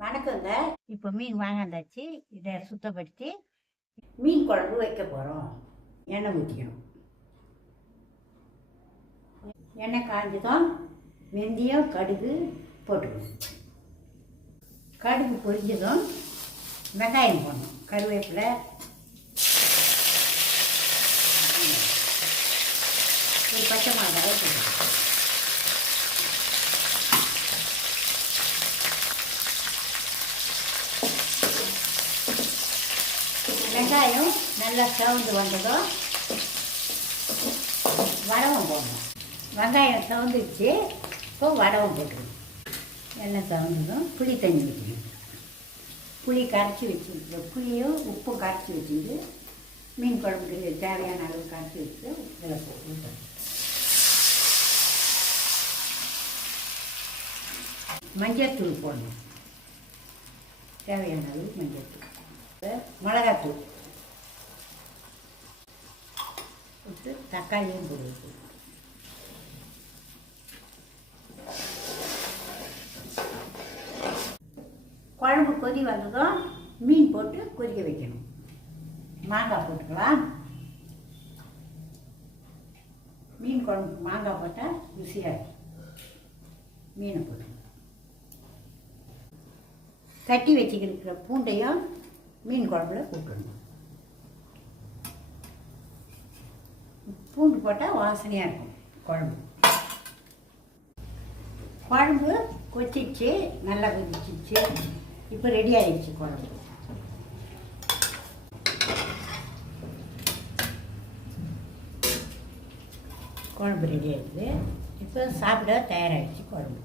வணக்கங்க. இப்போ மீன் வாங்காந்தாச்சு. இதை சுத்தப்படுத்தி மீன் குழம்பு வைக்க போகிறோம். எண்ணெய் ஊற்றிக்கணும். எண்ணெய் காஞ்சதும் வெந்தயம் கடுகு போட்டுக்கணும். கடுகு பொரிஞ்சதும் வெங்காயம் போடணும். கருவேப்பிலை, ஒரு பச்சை மிளகாயை போட்டுக்கணும். வெங்காயம் நல்லா சவுந்து வந்ததும் வடகம் போடணும். வெங்காயம் சவுந்துச்சு, இப்போ வடகம் போட்டுக்கணும். எண்ணெய் சவுந்ததும் புளி தண்ணி ஊற்றிக்கணும். புளி கரைச்சி வச்சுருக்கு. புளியும் உப்பும் கரைச்சி வச்சுட்டு மீன் குழம்புக்கு தேவையான அளவு கரைச்சி வச்சு இதில் போட்டு மஞ்சள்தூள் போடணும். தேவையான அளவு மஞ்சள்தூள், மிளகாத்தூள் போட்டு தக்காளியும் போடுவது. குழம்பு கொதி வந்ததும் மீன் போட்டு கொதிக்க வைக்கணும். மாங்காய் போட்டுக்கலாம். மீன் குழம்பு மாங்காய் போட்டால் ருசியாக இருக்கும். மீனை போட்டு தட்டி வச்சுக்கிற பூண்டையும் மீன் குழம்புல போட்டுடணும். பூண்டு போட்டால் வாசனையாக இருக்கும் குழம்பு. குழம்பு கொதிச்சு நல்லா கொதிச்சிச்சு. இப்போ ரெடி ஆகிடுச்சு குழம்பு. குழம்பு ரெடி ஆகிடுது. இப்போ சாப்பிட தயாராகிடுச்சு குழம்பு.